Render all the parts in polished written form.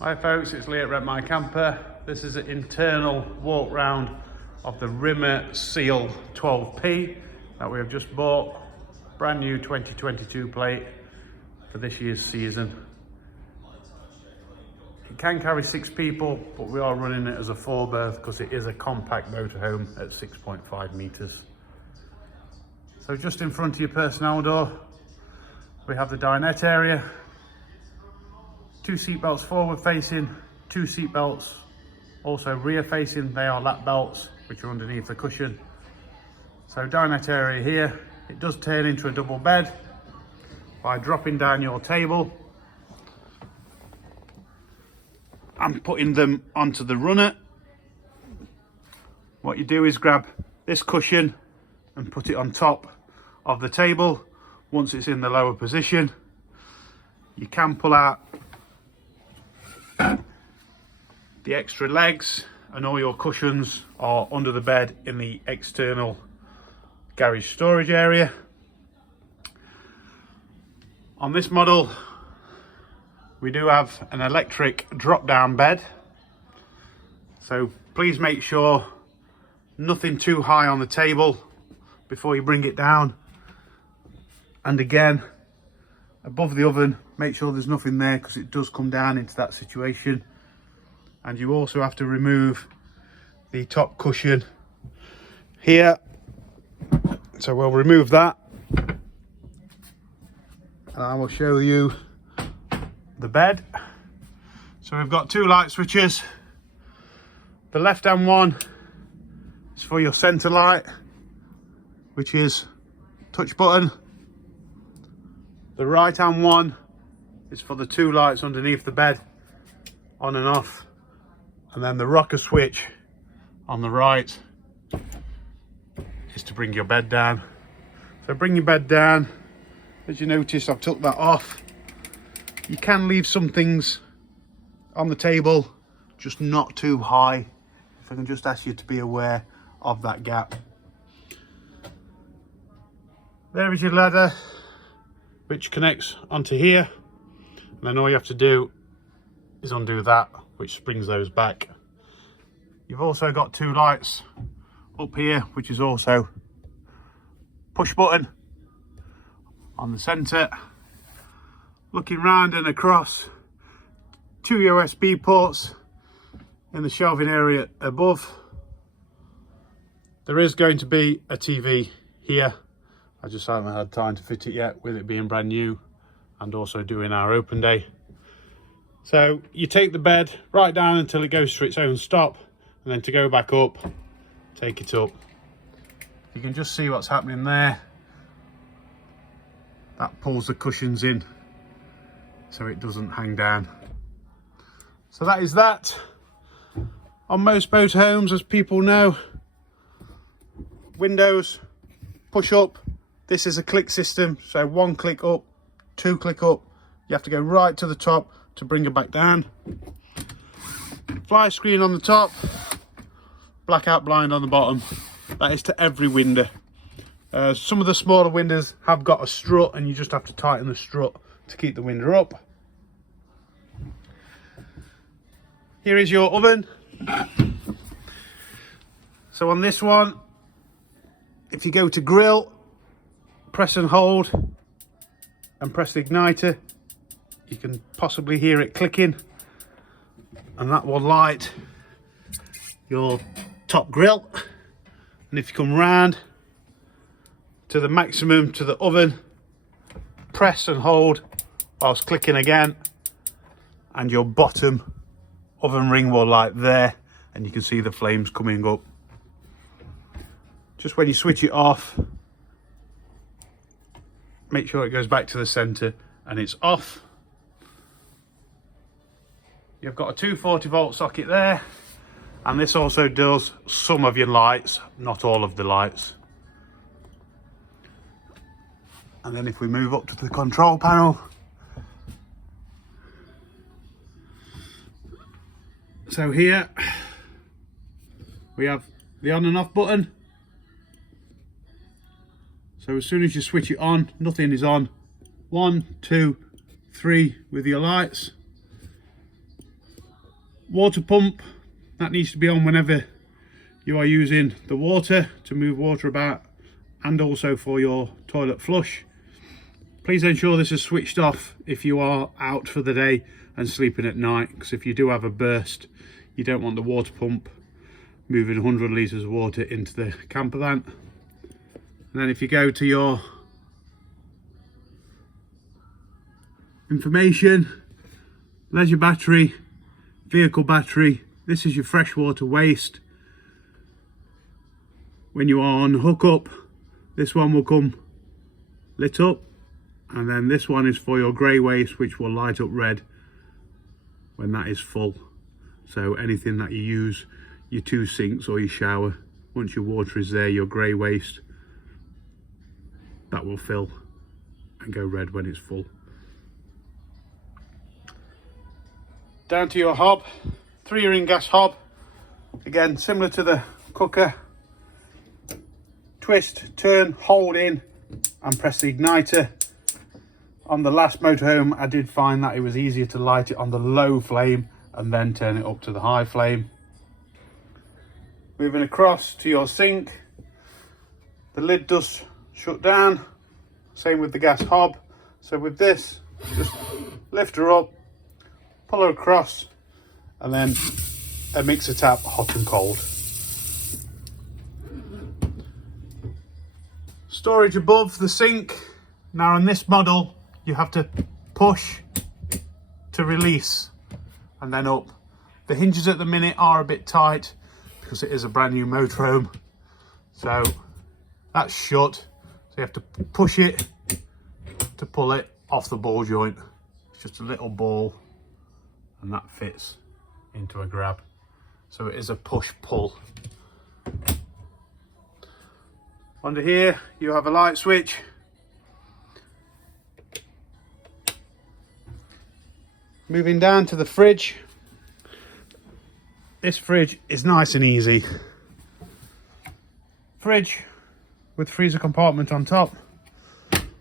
Hi folks, it's Lee at Rent My Camper. This is an internal walk round of the Rimor Seal 12P that we have just bought. Brand new 2022 plate for this year's season. It can carry 6 people, but we are running it as a 4-berth because it is a compact motorhome at 6.5 metres. So just in front of your personnel door, we have the dinette area. 2 seat belts forward facing, 2 seat belts also rear facing. They are lap belts which are underneath the cushion. So dinette area here, it does turn into a double bed by dropping down your table and putting them onto the runner. What you do is grab this cushion and put it on top of the table. Once it's in the lower position, you can pull out the extra legs, and all your cushions are under the bed in the external garage storage area. On this model, we do have an electric drop-down bed, so please make sure nothing too high on the table before you bring it down. And again, above the oven, make sure there's nothing there because it does come down into that situation. And you also have to remove the top cushion here. So we'll remove that. And I will show you the bed. So we've got 2 light switches. The left hand one is for your center light, which is touch button. The right hand one is for the 2 lights underneath the bed, on and off. And then the rocker switch on the right is to bring your bed down. So bring your bed down. As you notice, I've took that off. You can leave some things on the table, just not too high. If I can just ask you to be aware of that gap. There is your ladder, which connects onto here, and then all you have to do is undo that, which springs those back. You've also got 2 lights up here, which is also push button on the center. Looking round and across, 2 USB ports in the shelving area above. There is going to be a TV here. I just haven't had time to fit it yet, with it being brand new and also doing our open day. So you take the bed right down until it goes to its own stop, and then to go back up, take it up. You can just see what's happening there. That pulls the cushions in so it doesn't hang down. So that is that. On most motorhomes, as people know, windows push up. This is a click system, so 1 click up, 2 click up. You have to go right to the top to bring it back down. Fly screen on the top, blackout blind on the bottom. That is to every window. Some of the smaller windows have got a strut, and you just have to tighten the strut to keep the window up. Here is your oven. So on this one, if you go to grill, press and hold and press the igniter, you can possibly hear it clicking, and that will light your top grill. And if you come round to the maximum to the oven, press and hold whilst clicking again, and your bottom oven ring will light there, and you can see the flames coming up. Just when you switch it off, make sure it goes back to the center and it's off. You've got a 240 volt socket there, and this also does some of your lights, not all of the lights. And then if we move up to the control panel, so here we have the on and off button. So as soon as you switch it on, nothing is on. 1, 2, 3 with your lights. Water pump, that needs to be on whenever you are using the water to move water about, and also for your toilet flush. Please ensure this is switched off if you are out for the day and sleeping at night, because if you do have a burst, you don't want the water pump moving 100 litres of water into the camper van. And then if you go to your information, leisure battery, vehicle battery, this is your freshwater waste. When you are on hookup, this one will come lit up, and then this one is for your grey waste, which will light up red when that is full. So anything that you use, your 2 sinks or your shower, once your water is there, your grey waste, that will fill and go red when it's full. Down to your hob, 3-ring gas hob, again similar to the cooker. Twist, turn, hold in and press the igniter. On the last motorhome I did find that it was easier to light it on the low flame and then turn it up to the high flame. Moving across to your sink, the lid does shut down, same with the gas hob. So with this, just lift her up, pull her across, and then a mixer tap, hot and cold. Storage above the sink. Now on this model you have to push to release and then up. The hinges at the minute are a bit tight because it is a brand new motorhome, so that's shut, so you have to push it to pull it off the ball joint. It's just a little ball and that fits into a grab, so it is a push pull. Under here you have a light switch. Moving down to the fridge. This fridge is nice and easy. Fridge with freezer compartment on top.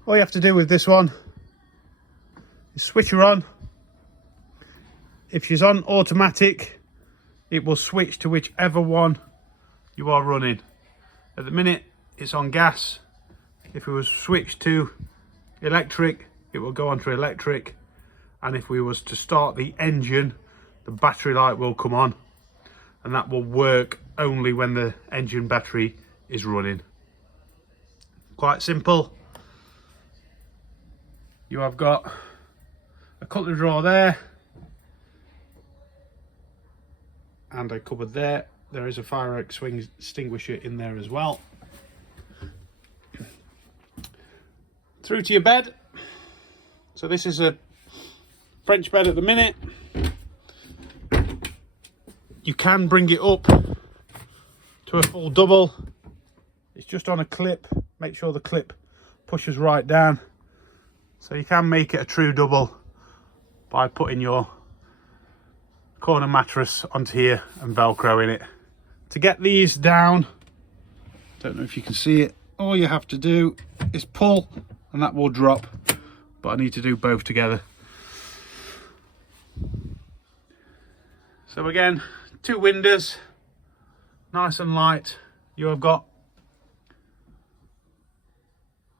All you have to do with this one is switch her on. If she's on automatic, it will switch to whichever one you are running. At the minute it's on gas. If it was switched to electric, it will go onto electric, and if we was to start the engine, the battery light will come on, and that will work only when the engine battery is running. Quite simple. You have got a cutlery drawer there and a cupboard there. There is a fire extinguisher in there as well. Through to your bed. So this is a French bed at the minute. You can bring it up to a full double. It's just on a clip. Make sure the clip pushes right down. So you can make it a true double by putting your corner mattress onto here and velcroing it. To get these down, don't know if you can see it, all you have to do is pull and that will drop, but I need to do both together. So again, 2 windows, nice and light. You have got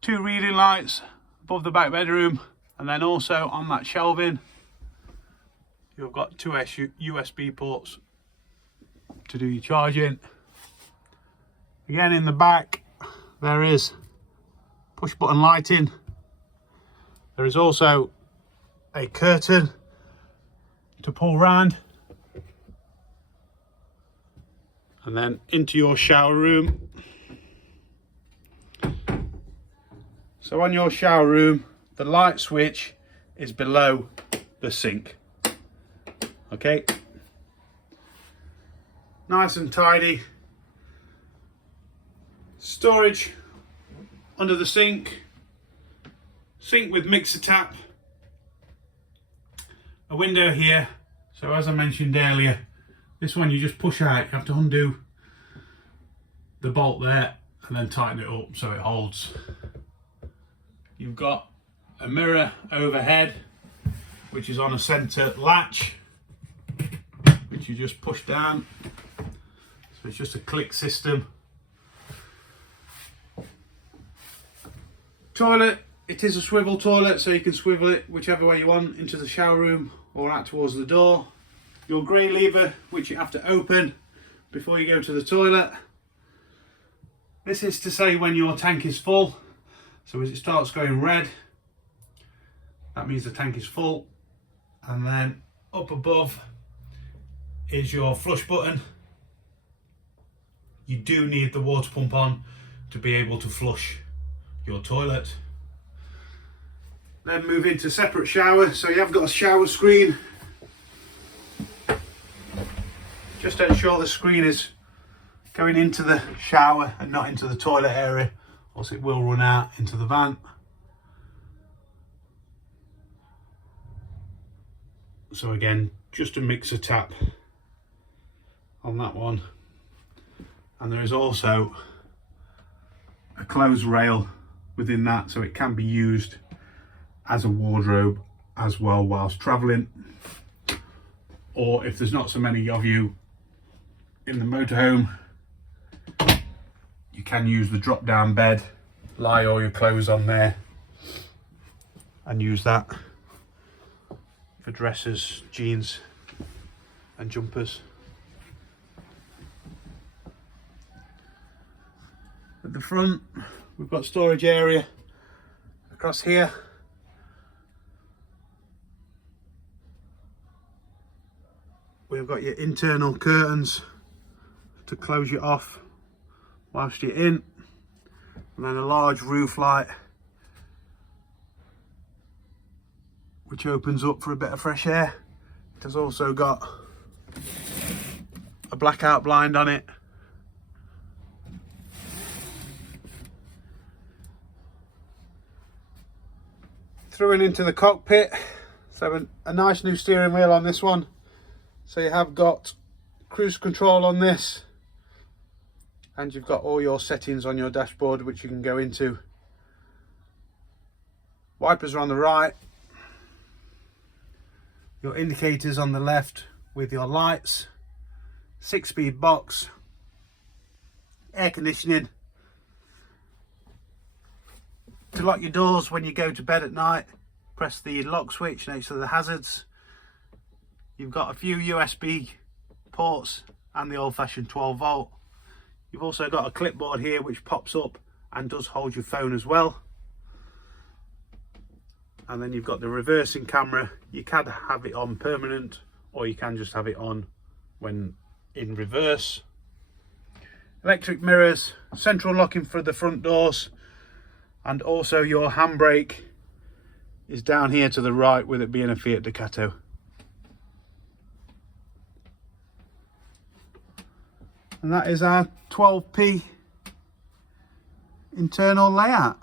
2 reading lights above the back bedroom, and then also on that shelving you've got 2 USB ports to do your charging. Again, in the back there is push button lighting. There is also a curtain to pull round, and then into your shower room. So on your shower room, the light switch is below the sink. Okay, nice and tidy. Storage under the sink, sink with mixer tap, a window here. So as I mentioned earlier, this one you just push out. You have to undo the bolt there and then tighten it up so it holds. You've got a mirror overhead which is on a centre latch, which which you just push down. So it's just a click system. Toilet, it is a swivel toilet, so you can swivel it whichever way you want, into the shower room or out towards the door. Your grey lever, which you have to open before you go to the toilet. This is to say when your tank is full. So as it starts going red, that means the tank is full. And then up above is your flush button. You do need the water pump on to be able to flush your toilet. Then move into separate shower. So you have got a shower screen. Just to ensure the screen is going into the shower and not into the toilet area, or else it will run out into the van. So again, just a mixer tap on that one. And there is also a closed rail within that, so it can be used as a wardrobe as well whilst travelling. Or if there's not so many of you in the motorhome, you can use the drop down bed, lie all your clothes on there and use that for dresses, jeans and jumpers. At the front we've got storage area across here. We've got your internal curtains to close you off whilst you're in, and then a large roof light which opens up for a bit of fresh air. It has also got a blackout blind on it. Through into the cockpit, so a nice new steering wheel on this one. So you have got cruise control on this, and you've got all your settings on your dashboard which you can go into. Wipers are on the right, your indicators on the left with your lights, 6-speed box, air conditioning. To lock your doors when you go to bed at night, press the lock switch next to the hazards. You've got a few USB ports and the old-fashioned 12 volt. You've also got a clipboard here which pops up and does hold your phone as well. And then you've got the reversing camera. You can have it on permanent, or you can just have it on when in reverse. Electric mirrors, central locking for the front doors, and also your handbrake is down here to the right, with it being a Fiat Ducato. And that is our 12p internal layout.